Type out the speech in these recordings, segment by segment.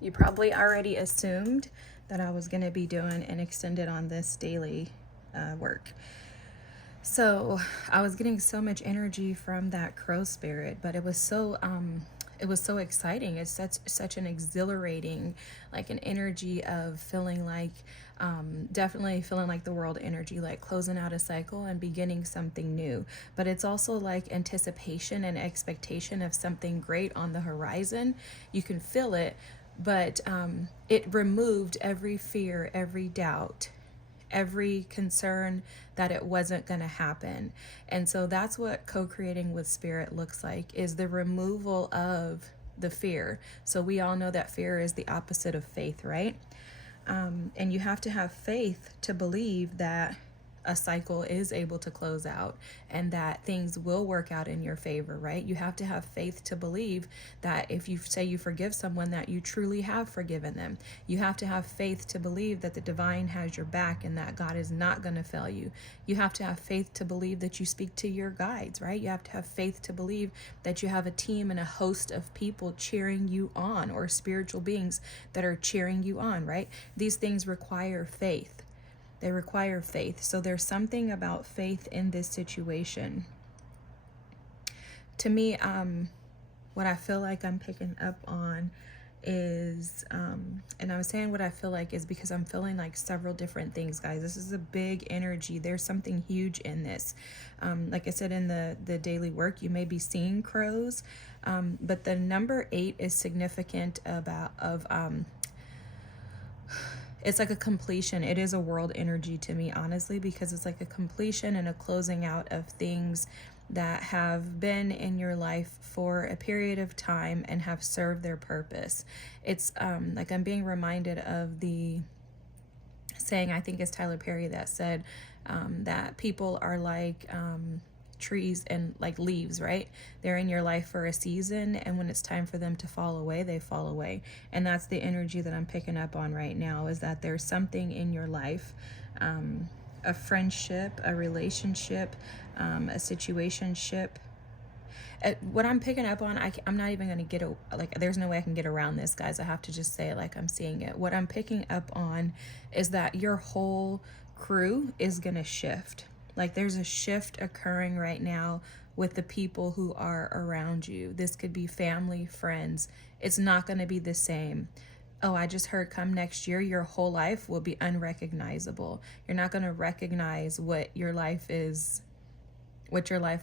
You probably already assumed that I was going to be doing an extended on this daily work. So I was getting so much energy from that crow spirit, but it was so exciting. It's such an exhilarating, like an energy of feeling like, definitely feeling like the world energy, like closing out a cycle and beginning something new. But it's also like anticipation and expectation of something great on the horizon. You can feel it, but it removed every fear, every doubt, every concern that it wasn't going to happen. And so that's what co-creating with spirit looks like, is the removal of the fear. So we all know that fear is the opposite of faith, right? And you have to have faith to believe that a cycle is able to close out and that things will work out in your favor, right? You have to have faith to believe that if you say you forgive someone, that you truly have forgiven them. You have to have faith to believe that the divine has your back and that God is not going to fail you. You have to have faith to believe that you speak to your guides, right? You have to have faith to believe that you have a team and a host of people cheering you on, or spiritual beings that are cheering you on, right? These things require faith. They require faith. So there's something about faith in this situation. To me, what I feel like I'm picking up on is, and I was saying what I feel like is because I'm feeling like several different things, guys. This is a big energy. There's something huge in this. Like I said, in the daily work, you may be seeing crows, but the number 8 is significant it's like a completion. It is a world energy to me, honestly, because it's like a completion and a closing out of things that have been in your life for a period of time and have served their purpose. It's like I'm being reminded of the saying, I think it's Tyler Perry, that said that people are like trees and like leaves, right? They're in your life for a season, and when it's time for them to fall away, they fall away. And that's the energy that I'm picking up on right now, is that there's something in your life, a friendship, a relationship, a situationship. What I'm picking up on, I'm not even going to there's no way I can get around this, guys. I have to just say it like I'm seeing it. What I'm picking up on is that your whole crew is going to shift. Like there's a shift occurring right now with the people who are around you. This could be family, friends. It's not going to be the same. Oh, I just heard come next year, your whole life will be unrecognizable. You're not going to recognize what your life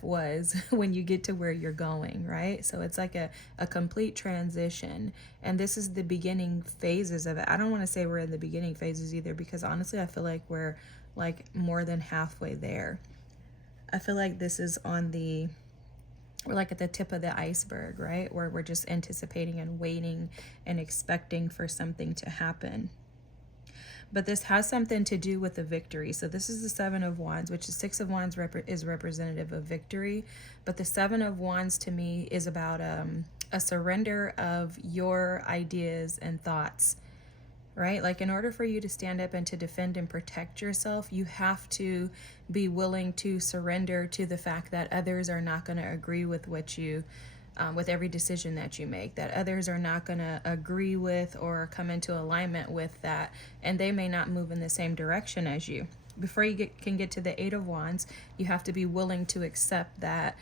was when you get to where you're going, right? So it's like a complete transition. And this is the beginning phases of it. I don't want to say we're in the beginning phases either, because honestly, I feel like we're like more than halfway there. I feel like this is we're like at the tip of the iceberg, right? Where we're just anticipating and waiting and expecting for something to happen. But this has something to do with the victory. So this is the 7 of Wands, which is 6 of Wands is representative of victory. But the 7 of Wands to me is about a surrender of your ideas and thoughts, right? Like in order for you to stand up and to defend and protect yourself, you have to be willing to surrender to the fact that others are not going to agree with what you with every decision that you make, that others are not going to agree with or come into alignment with that, and they may not move in the same direction as you. Before you can get to the 8 of Wands, you have to be willing to accept that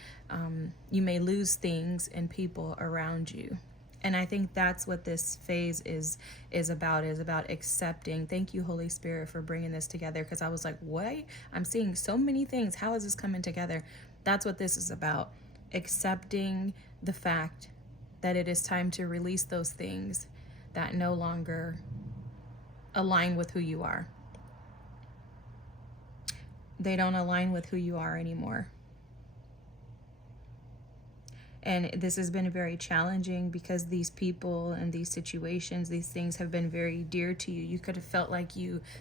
you may lose things and people around you. And I think that's what this phase is about accepting. Thank you, Holy Spirit, for bringing this together, because I was like, what? I'm seeing so many things. How is this coming together? That's what this is about. Accepting the fact that it is time to release those things that no longer align with who you are. They don't align with who you are anymore. And this has been very challenging because these people and these situations, these things have been very dear to you. You could have felt like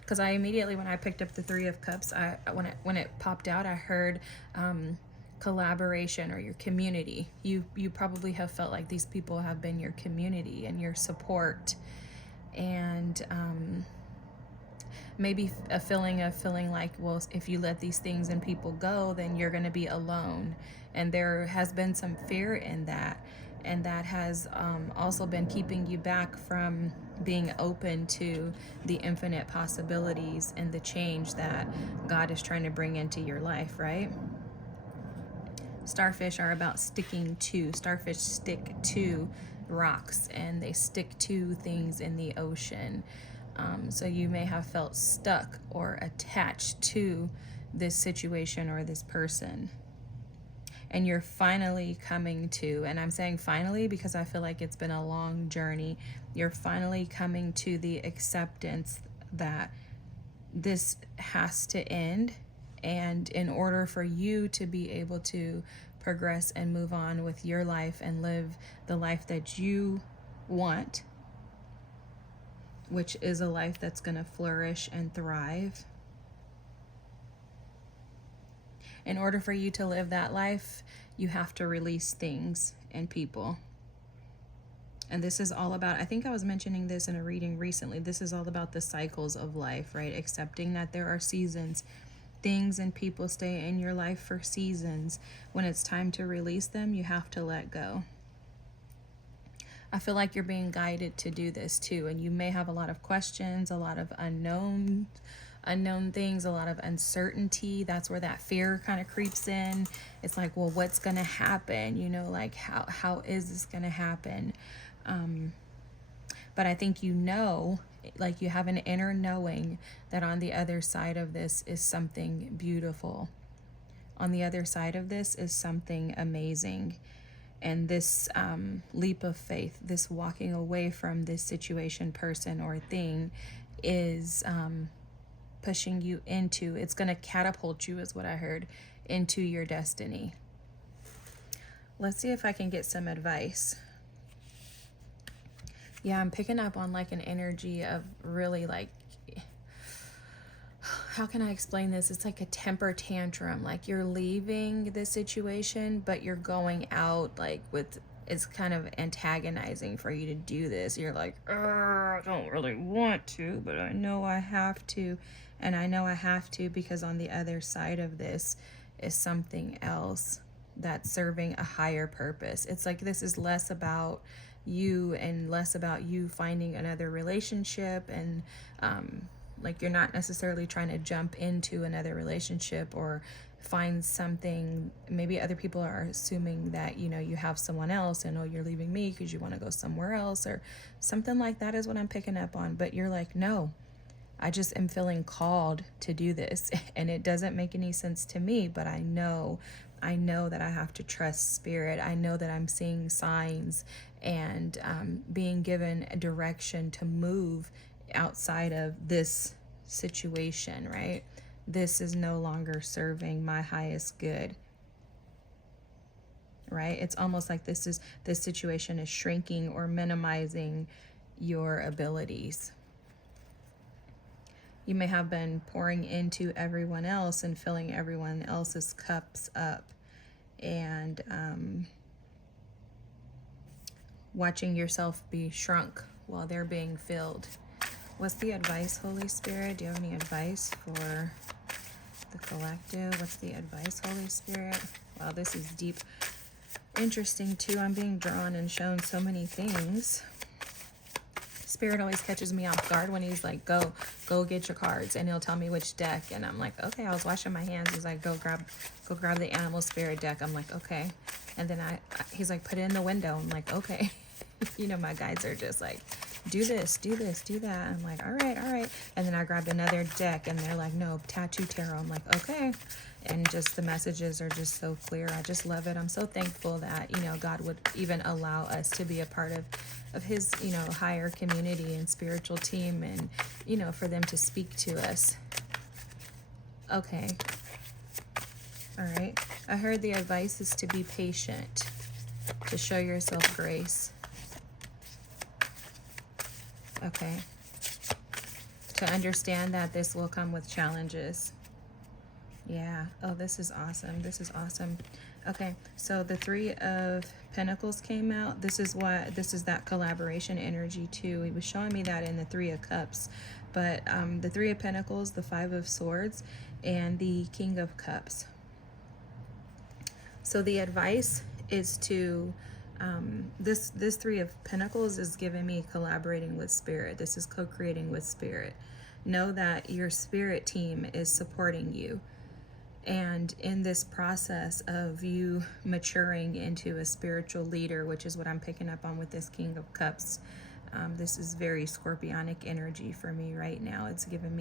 because I immediately, when I picked up the 3 of Cups, when it popped out, I heard collaboration or your community. You probably have felt like these people have been your community and your support. And maybe a feeling like, well, if you let these things and people go, then you're going to be alone. And there has been some fear in that. And that has also been keeping you back from being open to the infinite possibilities and the change that God is trying to bring into your life, right? Starfish are about sticking to. Starfish stick to rocks and they stick to things in the ocean. So you may have felt stuck or attached to this situation or this person. And you're finally coming to, and I'm saying finally because I feel like it's been a long journey, you're finally coming to the acceptance that this has to end. And in order for you to be able to progress and move on with your life and live the life that you want, which is a life that's going to flourish and thrive, in order for you to live that life, you have to release things and people. And this is all about, I think I was mentioning this in a reading recently, this is all about the cycles of life, right? Accepting that there are seasons. Things and people stay in your life for seasons. When it's time to release them, you have to let go. I feel like you're being guided to do this too, and you may have a lot of questions, a lot of unknown things, a lot of uncertainty. That's where that fear kind of creeps in. It's like, well, what's going to happen? You know, like how is this going to happen? But I think like you have an inner knowing that on the other side of this is something beautiful. On the other side of this is something amazing. And this leap of faith, this walking away from this situation, person, or thing is pushing you into, it's going to catapult you, is what I heard, into your destiny. Let's see if I can get some advice. Yeah, I'm picking up on like an energy of really like, how can I explain this? It's like a temper tantrum. Like you're leaving this situation, but you're going out like with, it's kind of antagonizing for you to do this. You're like, I don't really want to, but I know I have to. And I know I have to because on the other side of this is something else that's serving a higher purpose. It's like this is less about you and less about you finding another relationship, and like you're not necessarily trying to jump into another relationship or find something. Maybe other people are assuming that, you know, you have someone else and, oh, you're leaving me because you want to go somewhere else or something like that is what I'm picking up on. But you're like, no, I just am feeling called to do this and it doesn't make any sense to me, but I know that I have to trust spirit. I know that I'm seeing signs and being given a direction to move outside of this situation, right? This is no longer serving my highest good, right? It's almost like this situation is shrinking or minimizing your abilities. You may have been pouring into everyone else and filling everyone else's cups up, and watching yourself be shrunk while they're being filled. What's the advice, Holy Spirit? Do you have any advice for the collective? What's the advice, Holy Spirit? Wow, this is deep. Interesting too. I'm being drawn and shown so many things. Spirit always catches me off guard when he's like, go get your cards, and he'll tell me which deck, and I'm like, okay. I was washing my hands. He's like, go grab the animal spirit deck. I'm like, okay. And then he's like, put it in the window. I'm like, okay. You know, my guides are just like, do this, do that. I'm like, all right. And then I grabbed another deck, and they're like, no, tattoo tarot. I'm like, okay. And just the messages are just so clear. I just love it. I'm so thankful that, you know, God would even allow us to be a part of his, you know, higher community and spiritual team, and, you know, for them to speak to us. Okay. All right. I heard the advice is to be patient, to show yourself grace. Okay. To understand that this will come with challenges. Yeah. Oh, this is awesome. This is awesome. Okay. So the Three of Pentacles came out. This is that collaboration energy too. He was showing me that in the Three of Cups. But the Three of Pentacles, the Five of Swords, and the King of Cups. So the advice is to This Three of Pentacles is giving me collaborating with spirit. This is co-creating with spirit. Know that your spirit team is supporting you. And in this process of you maturing into a spiritual leader, which is what I'm picking up on with this King of Cups, this is very scorpionic energy for me right now. It's given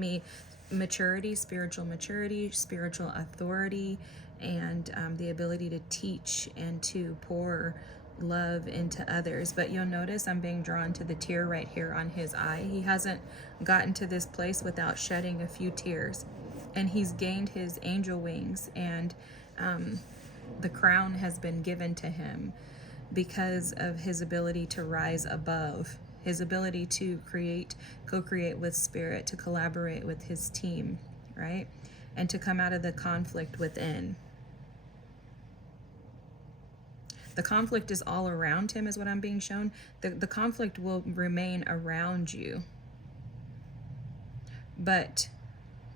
me maturity, spiritual authority, and the ability to teach and to pour love into others. But you'll notice I'm being drawn to the tear right here on his eye. He hasn't gotten to this place without shedding a few tears, and he's gained his angel wings, and the crown has been given to him because of his ability to rise above, his ability to co-create with spirit, to collaborate with his team, right? And to come out of the conflict within. The conflict is all around him, is what I'm being shown. The conflict will remain around you. But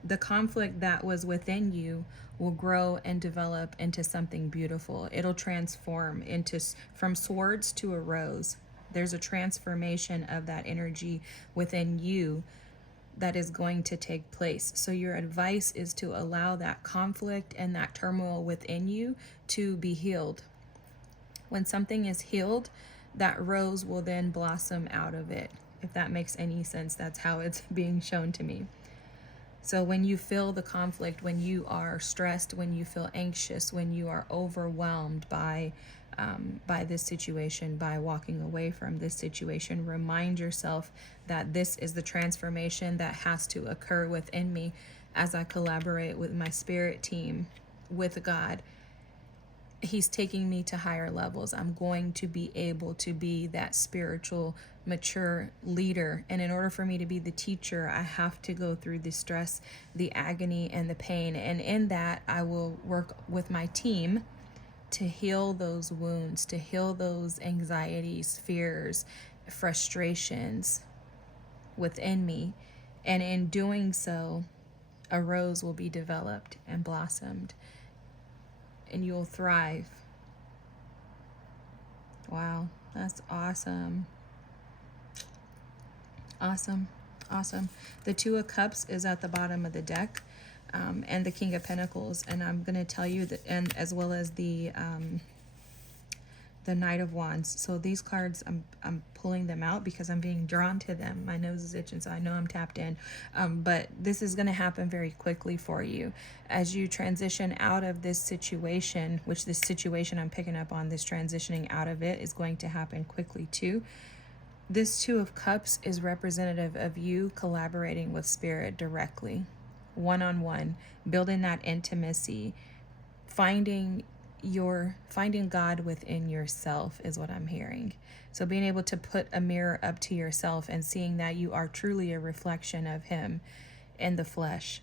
the conflict that was within you will grow and develop into something beautiful. It'll transform from swords to a rose. There's a transformation of that energy within you that is going to take place. So your advice is to allow that conflict and that turmoil within you to be healed. When something is healed, that rose will then blossom out of it. If that makes any sense, that's how it's being shown to me. So when you feel the conflict, when you are stressed, when you feel anxious, when you are overwhelmed by this situation, by walking away from this situation, remind yourself that this is the transformation that has to occur within me as I collaborate with my spirit team, with God. He's taking me to higher levels. I'm going to be able to be that spiritual, mature leader. And in order for me to be the teacher, I have to go through the stress, the agony, and the pain. And in that, I will work with my team to heal those wounds, to heal those anxieties, fears, frustrations within me. And in doing so, a rose will be developed and blossomed, and you'll thrive. Wow, that's awesome. Awesome. The Two of Cups is at the bottom of the deck, and the King of Pentacles. And I'm going to tell you that, and as well as the Knight of Wands. So these cards, I'm pulling them out because I'm being drawn to them. My nose is itching, so I know I'm tapped in. But this is going to happen very quickly for you as you transition out of this situation, which this situation I'm picking up on, this transitioning out of it is going to happen quickly too. This Two of Cups is representative of you collaborating with spirit directly, one-on-one, building that intimacy, finding God within yourself is what I'm hearing. So being able to put a mirror up to yourself and seeing that you are truly a reflection of him in the flesh.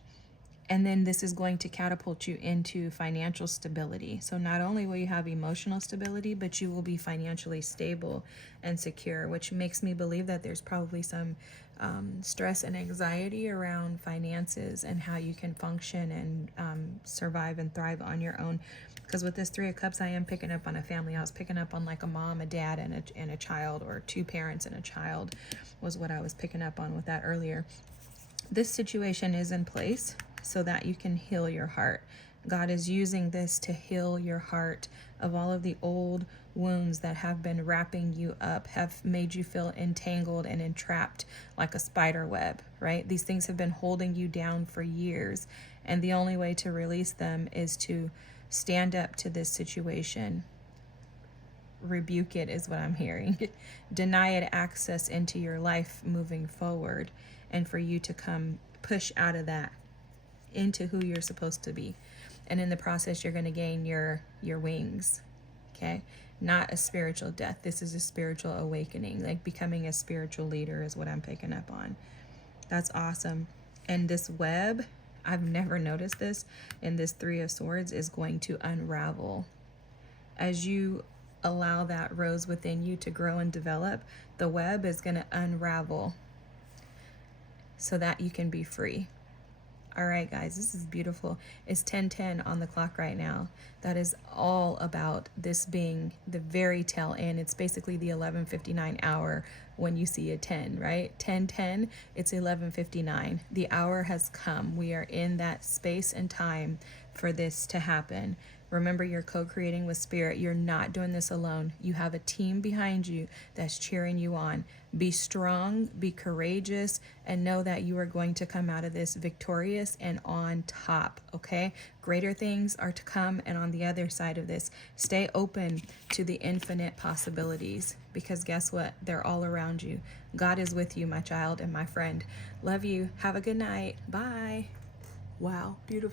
And then this is going to catapult you into financial stability. So not only will you have emotional stability, but you will be financially stable and secure, which makes me believe that there's probably some stress and anxiety around finances and how you can function and survive and thrive on your own. Because with this Three of Cups, I am picking up on a family. I was picking up on like a mom, a dad, and a child, or two parents and a child was what I was picking up on with that earlier. This situation is in place so that you can heal your heart. God is using this to heal your heart of all of the old wounds that have been wrapping you up, have made you feel entangled and entrapped like a spider web, right? These things have been holding you down for years, and the only way to release them is to stand up to this situation. Rebuke it is what I'm hearing. Deny it access into your life moving forward, and for you to come push out of that into who you're supposed to be. And in the process, you're going to gain your wings. Okay? Not a spiritual death. This is a spiritual awakening. Like becoming a spiritual leader is what I'm picking up on. That's awesome. And this web, I've never noticed this, and this Three of Swords is going to unravel. As you allow that rose within you to grow and develop, the web is going to unravel so that you can be free. All right, guys, this is beautiful. It's 10:10 on the clock right now. that is all about this being the very tail end. It's basically the 11:59 hour when you see a 10, right? 10:10, it's 11:59. The hour has come. We are in that space and time for this to happen. Remember, you're co-creating with spirit. You're not doing this alone. You have a team behind you that's cheering you on. Be strong, be courageous, and know that you are going to come out of this victorious and on top, okay? Greater things are to come, and on the other side of this, stay open to the infinite possibilities, because guess what? They're all around you. God is with you, my child and my friend. Love you. Have a good night. Bye. Wow, beautiful.